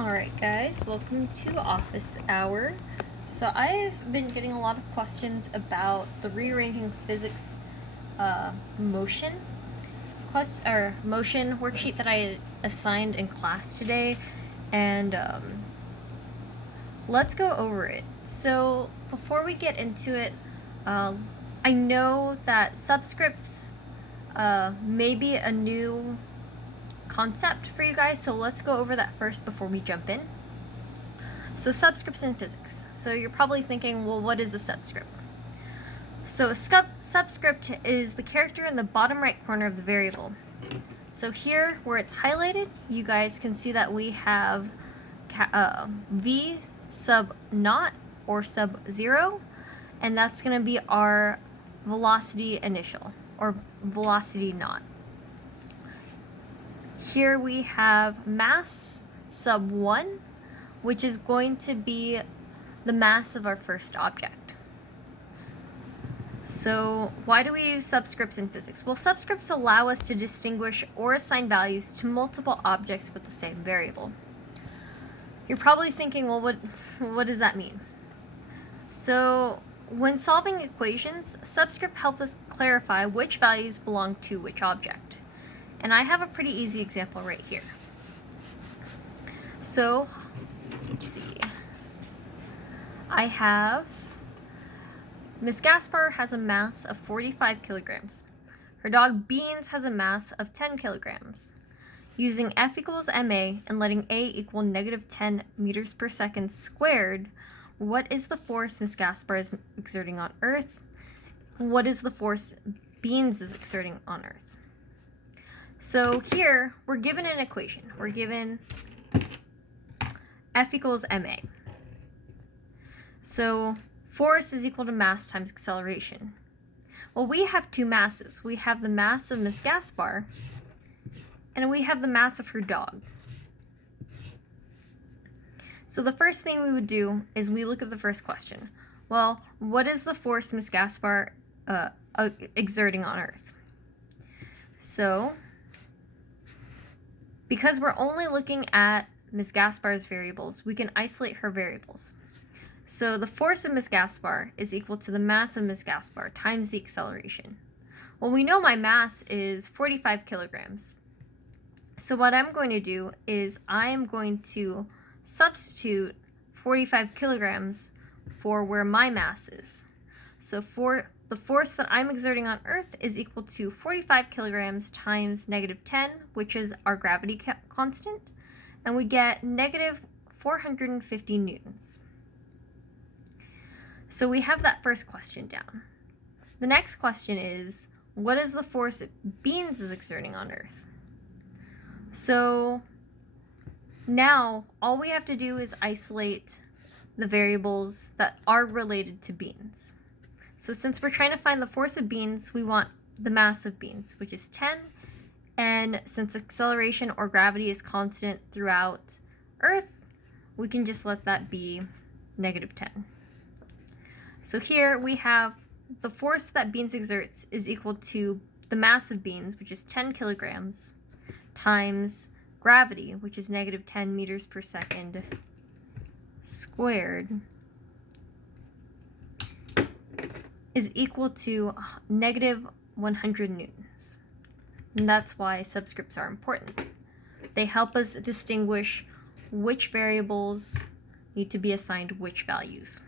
Alright guys, welcome to Office Hour. So I've been getting a lot of questions about the rearranging physics motion worksheet that I assigned in class today, and let's go over it. So before we get into it, I know that subscripts may be a new concept for you guys, so let's go over that first before we jump in. So subscripts in physics. So you're probably thinking, well, what is a subscript? So a subscript is the character in the bottom right corner of the variable. So here, where it's highlighted, you guys can see that we have v sub naught or sub 0, and that's going to be our velocity initial, or velocity naught. Here we have mass sub 1, which is going to be the mass of our first object. So why do we use subscripts in physics? Well, subscripts allow us to distinguish or assign values to multiple objects with the same variable. You're probably thinking, well, what does that mean? So when solving equations, subscripts help us clarify which values belong to which object. And I have a pretty easy example right here. So, let's see. I have Miss Gaspar has a mass of 45 kilograms. Her dog Beans has a mass of 10 kilograms. Using F equals ma and letting a equal negative 10 meters per second squared, what is the force Miss Gaspar is exerting on Earth? What is the force Beans is exerting on Earth? So here, we're given an equation. We're given F equals ma. So force is equal to mass times acceleration. Well, we have two masses. We have the mass of Miss Gaspar, and we have the mass of her dog. So the first thing we would do is we look at the first question. Well, what is the force Miss Gaspar exerting on Earth? So because we're only looking at Miss Gaspar's variables, we can isolate her variables. So the force of Miss Gaspar is equal to the mass of Miss Gaspar times the acceleration. Well, we know my mass is 45 kilograms. So what I'm going to do is I am going to substitute 45 kilograms for where my mass is. So for the force that I'm exerting on Earth is equal to 45 kilograms times negative 10, which is our gravity constant, and we get negative 450 newtons. So we have that first question down. The next question is, what is the force Beans is exerting on Earth? So now all we have to do is isolate the variables that are related to Beans. So since we're trying to find the force of Beans, we want the mass of Beans, which is 10. And since acceleration or gravity is constant throughout Earth, we can just let that be negative 10. So here we have the force that Beans exerts is equal to the mass of Beans, which is 10 kilograms, times gravity, which is negative 10 meters per second squared, is equal to negative 100 newtons. And that's why subscripts are important. They help us distinguish which variables need to be assigned which values.